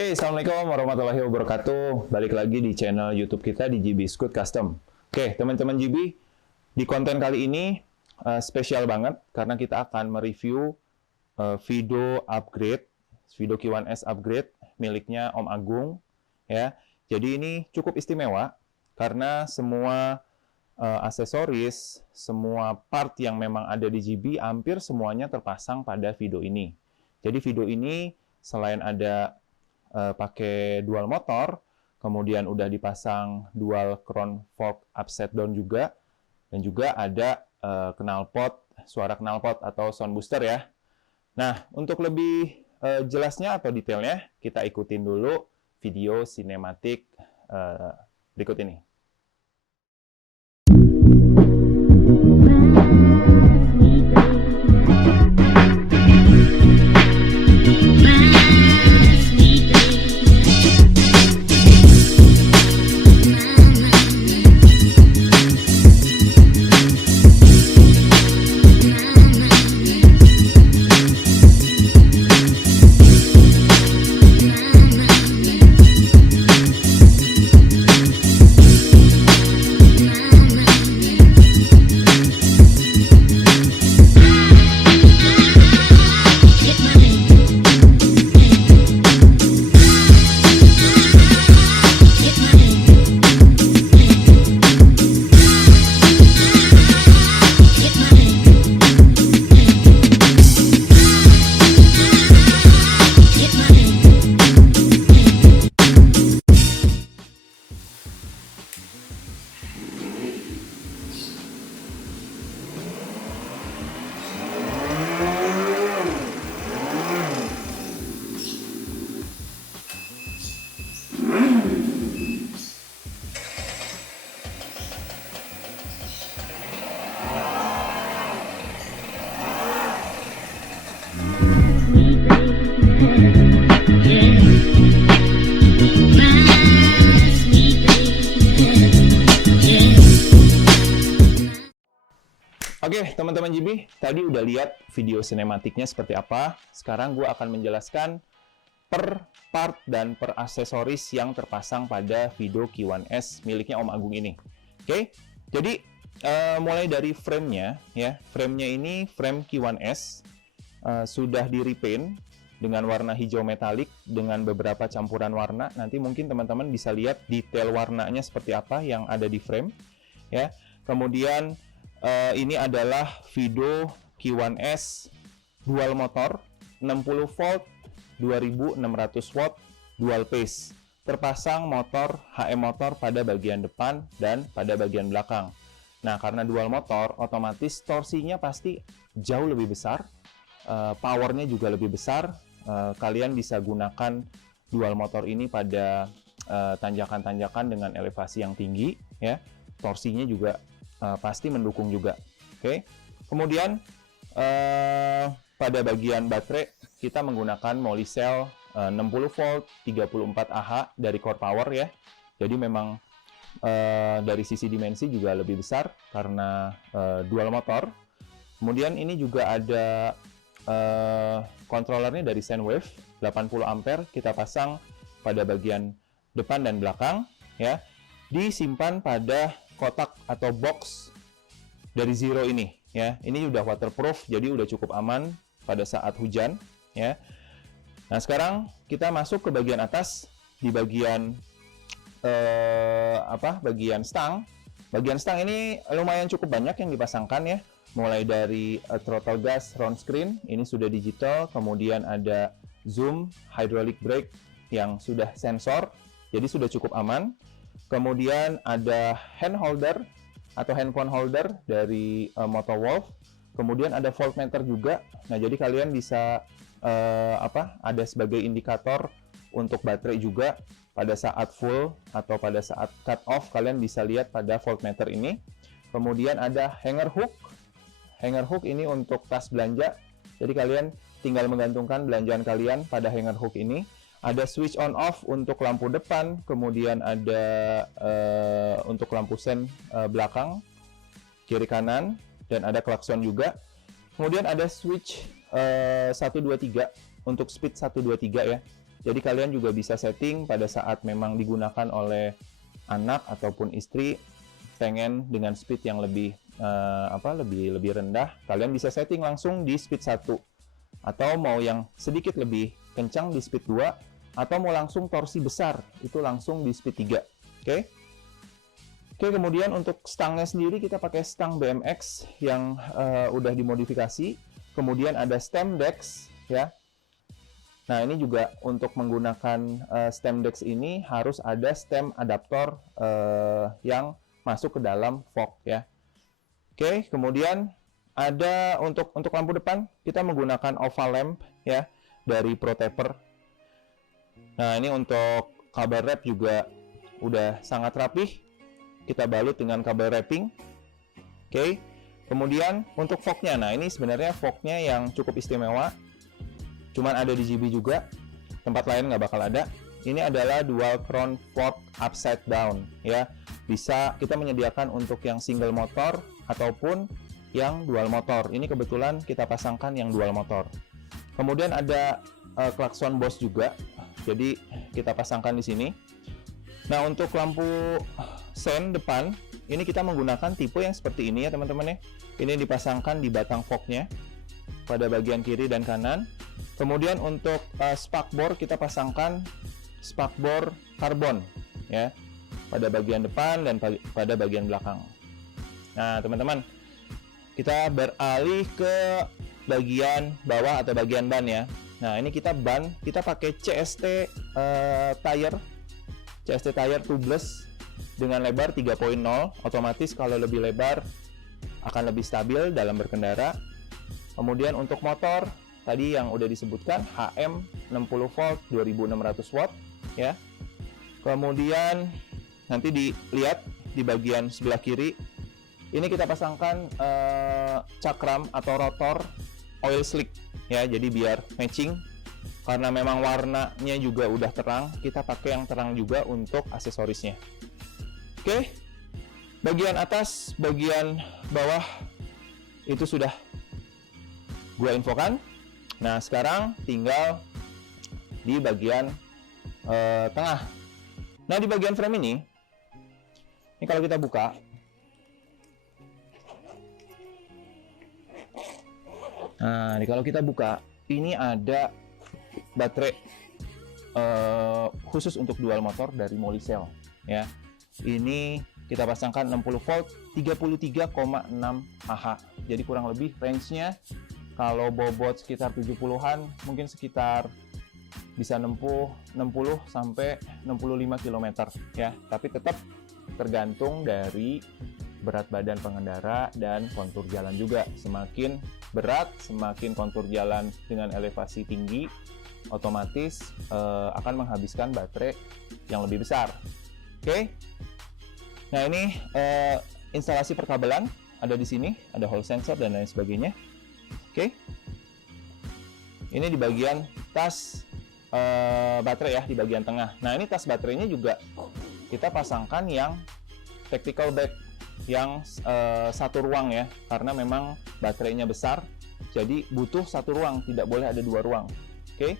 Oke, Assalamualaikum warahmatullahi wabarakatuh. Balik lagi di channel YouTube kita di GB Scoot Custom. Oke, teman-teman GB, di konten kali ini spesial banget karena kita akan mereview Vido upgrade, Vido Q1S upgrade miliknya Om Agung. Ya, jadi ini cukup istimewa karena semua aksesoris, semua part yang memang ada di GB hampir semuanya terpasang pada Vido ini. Jadi Vido ini selain ada pakai dual motor, kemudian udah dipasang dual crown fork upside down juga, dan juga ada knalpot, suara knalpot atau sound booster ya. Nah, untuk lebih jelasnya atau detailnya, kita ikutin dulu video sinematik berikut ini. Oke, teman-teman GB, tadi udah lihat video sinematiknya seperti apa. Sekarang gue akan menjelaskan per part dan per aksesoris yang terpasang pada Vido Q1S miliknya Om Agung ini. Oke, jadi mulai dari frame-nya, ya. Frame-nya ini frame Q1S, sudah di repaint dengan warna hijau metalik dengan beberapa campuran warna. Nanti mungkin teman-teman bisa lihat detail warnanya seperti apa yang ada di frame, ya. Kemudian ini adalah Vido Q1S dual motor 60 volt 2600 watt dual pace, terpasang motor HM motor pada bagian depan dan pada bagian belakang. Nah, karena dual motor otomatis torsinya pasti jauh lebih besar, powernya juga lebih besar. Kalian bisa gunakan dual motor ini pada tanjakan-tanjakan dengan elevasi yang tinggi, ya. Torsinya juga pasti mendukung juga. Oke. Kemudian pada bagian baterai kita menggunakan Molicel 60 volt 34 Ah dari Core Power ya. Jadi memang dari sisi dimensi juga lebih besar karena dual motor. Kemudian ini juga ada kontrolernya dari Soundwave 80 ampere, kita pasang pada bagian depan dan belakang ya. Disimpan pada kotak atau box dari Zero ini ya. Ini udah waterproof, jadi udah cukup aman pada saat hujan ya. Nah, sekarang kita masuk ke bagian atas. Di bagian bagian stang. Bagian stang ini lumayan cukup banyak yang dipasangkan ya. Mulai dari throttle gas round screen, ini sudah digital, kemudian ada zoom, hydraulic brake yang sudah sensor, jadi sudah cukup aman. Kemudian ada hand holder atau handphone holder dari Motowolf. Kemudian ada voltmeter juga. Nah, jadi kalian bisa ada sebagai indikator untuk baterai juga pada saat full atau pada saat cut off, kalian bisa lihat pada voltmeter ini. Kemudian ada hanger hook. Hanger hook ini untuk tas belanja. Jadi kalian tinggal menggantungkan belanjaan kalian pada hanger hook ini. Ada switch on off untuk lampu depan, kemudian ada untuk lampu sen belakang, kiri kanan, dan ada klakson juga. Kemudian ada switch 123 untuk speed 123 ya. Jadi kalian juga bisa setting pada saat memang digunakan oleh anak ataupun istri pengen dengan speed yang lebih lebih rendah, kalian bisa setting langsung di speed 1, atau mau yang sedikit lebih kencang di speed 2, atau mau langsung torsi besar itu langsung di speed 3. Oke, kemudian untuk stangnya sendiri kita pakai stang BMX yang udah dimodifikasi. Kemudian ada stem dex ya. Nah, ini juga untuk menggunakan stem dex ini harus ada stem adaptor yang masuk ke dalam fork ya. Oke, kemudian ada untuk lampu depan kita menggunakan oval lamp ya dari ProTaper. Nah, ini untuk kabel wrap juga udah sangat rapih. Kita balut dengan kabel wrapping. Oke. Kemudian untuk forknya, nah ini sebenarnya forknya yang cukup istimewa. Cuman ada di GB juga. Tempat lain nggak bakal ada. Ini adalah dual crown fork upside down ya. Bisa kita menyediakan untuk yang single motor ataupun yang dual motor. Ini kebetulan kita pasangkan yang dual motor. Kemudian ada klakson Bosch juga. Jadi kita pasangkan di sini. Nah, untuk lampu sen depan ini kita menggunakan tipe yang seperti ini ya teman-teman ya. Ini dipasangkan di batang forknya pada bagian kiri dan kanan. Kemudian untuk spakbor kita pasangkan spakbor karbon ya pada bagian depan dan pada bagian belakang. Nah, teman-teman, kita beralih ke bagian bawah atau bagian ban ya. Nah, ini kita pakai CST tire tubeless dengan lebar 3.0. Otomatis kalau lebih lebar akan lebih stabil dalam berkendara. Kemudian untuk motor tadi yang udah disebutkan HM 60 volt 2600 watt ya. Kemudian nanti dilihat di bagian sebelah kiri ini kita pasangkan cakram atau rotor oil slick ya, jadi biar matching karena memang warnanya juga udah terang, kita pakai yang terang juga untuk aksesorisnya. Oke, bagian atas, bagian bawah itu sudah gua infokan. Nah, sekarang tinggal di bagian tengah. Nah, di bagian frame ini kalau kita buka, kalau kita buka, ini ada baterai khusus untuk dual motor dari Molicel ya. Ini kita pasangkan 60 volt 33,6 Ah. Jadi kurang lebih range-nya kalau bobot sekitar 70-an mungkin sekitar bisa nempuh 60 sampai 65 km ya. Tapi tetap tergantung dari berat badan pengendara dan kontur jalan juga. Semakin berat, semakin kontur jalan dengan elevasi tinggi, otomatis akan menghabiskan baterai yang lebih besar. Oke. Nah, ini instalasi perkabelan ada di sini, ada hall sensor dan lain sebagainya. Oke. Ini di bagian tas baterai ya, di bagian tengah. Nah, ini tas baterainya juga kita pasangkan yang tactical bag yang satu ruang ya, karena memang baterainya besar, jadi butuh satu ruang, tidak boleh ada dua ruang. Oke.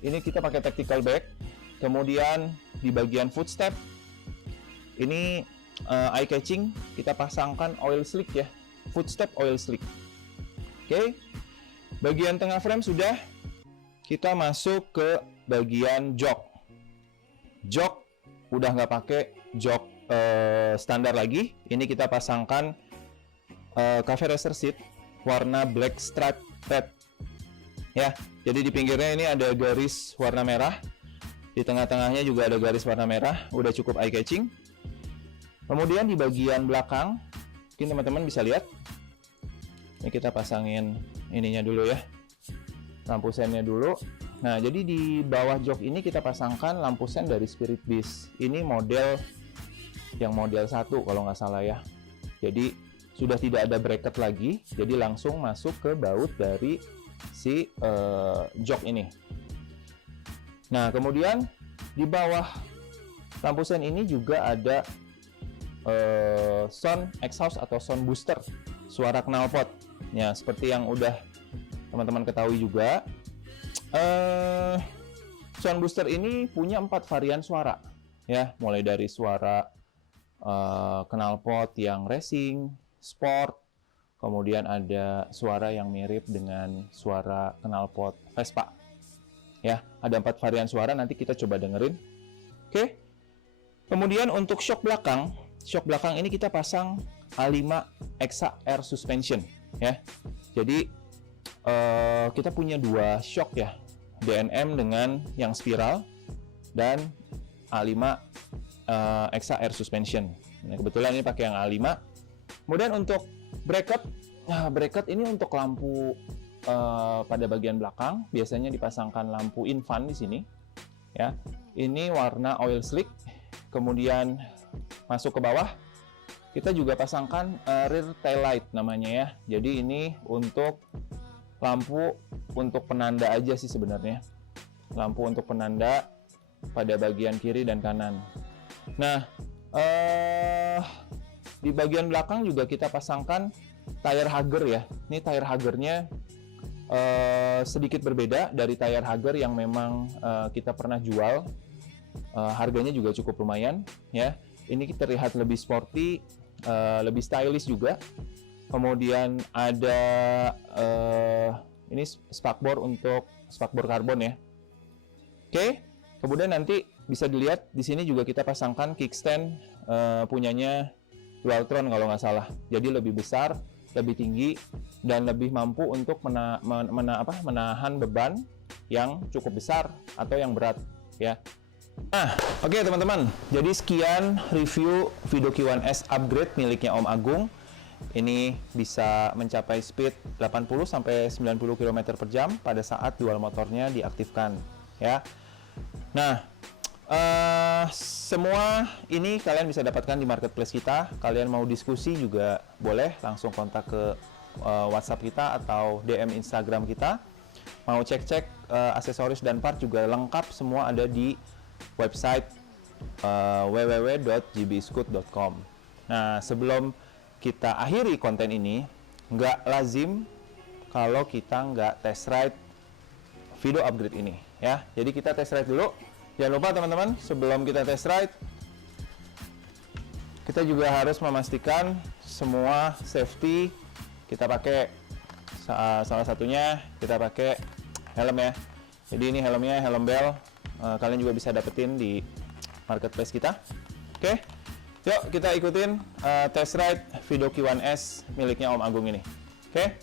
Ini kita pakai tactical bag. Kemudian di bagian footstep ini eye catching, kita pasangkan oil slick ya, footstep oil slick. Oke. Bagian tengah frame sudah. Kita masuk ke bagian jok. Jok udah nggak pakai jok standar lagi. Ini kita pasangkan cafe racer seat warna black stripe red ya. Jadi di pinggirnya ini ada garis warna merah, di tengah-tengahnya juga ada garis warna merah, udah cukup eye catching. Kemudian di bagian belakang mungkin teman-teman bisa lihat, ini kita pasangin ininya dulu ya, lampu sennya dulu. Nah, jadi di bawah jok ini kita pasangkan lampu sen dari Spirit Beast. Ini model yang model 1 kalau nggak salah ya. Jadi sudah tidak ada bracket lagi, jadi langsung masuk ke baut dari si jok ini. Nah, kemudian di bawah lampu sen ini juga ada sound exhaust atau sound booster, suara knalpot. Ya, seperti yang udah teman-teman ketahui juga. Sound booster ini punya 4 varian suara, ya, mulai dari suara knalpot yang racing, sport, kemudian ada suara yang mirip dengan suara knalpot Vespa. Ya, ada 4 varian suara, nanti kita coba dengerin. Oke. Kemudian untuk shock belakang ini kita pasang A5 Exa Air Suspension, ya. Jadi kita punya 2 shock ya, DNM dengan yang spiral dan A5 Exa Air Suspension. Nah, kebetulan ini pakai yang A5. Kemudian untuk bracket, bracket ini untuk lampu pada bagian belakang biasanya dipasangkan lampu infan di sini, ya. Ini warna oil slick. Kemudian masuk ke bawah, kita juga pasangkan rear tail light namanya ya. Jadi ini untuk lampu untuk penanda aja sih sebenarnya. Lampu untuk penanda pada bagian kiri dan kanan. Nah, di bagian belakang juga kita pasangkan tire hugger ya. Ini tire huggernya sedikit berbeda dari tire hugger yang memang kita pernah jual. Harganya juga cukup lumayan ya. Ini terlihat lebih sporty, lebih stylish juga. Kemudian ada ini spakbor untuk spakbor karbon ya. Oke. Kemudian nanti bisa dilihat di sini juga kita pasangkan kickstand punyanya Dualtron kalau nggak salah. Jadi lebih besar, lebih tinggi, dan lebih mampu untuk menahan beban yang cukup besar atau yang berat ya. Nah, oke teman-teman. Jadi sekian review Video Q1S upgrade miliknya Om Agung. Ini bisa mencapai speed 80-90 km/jam pada saat dual motornya diaktifkan ya. Nah, semua ini kalian bisa dapatkan di marketplace kita. Kalian mau diskusi juga boleh langsung kontak ke WhatsApp kita atau DM Instagram kita. Mau cek-cek aksesoris dan part juga lengkap, semua ada di website www.gbscoot.com. Nah, sebelum kita akhiri konten ini, nggak lazim kalau kita nggak test ride video upgrade ini ya. Jadi kita test ride dulu. Jangan lupa teman-teman, sebelum kita test ride, kita juga harus memastikan semua safety kita pakai. Salah satunya kita pakai helm ya. Jadi ini helmnya, helm bell. Kalian juga bisa dapetin di marketplace kita. Oke, yuk kita ikutin test ride Video Q1S miliknya Om Agung ini. Oke.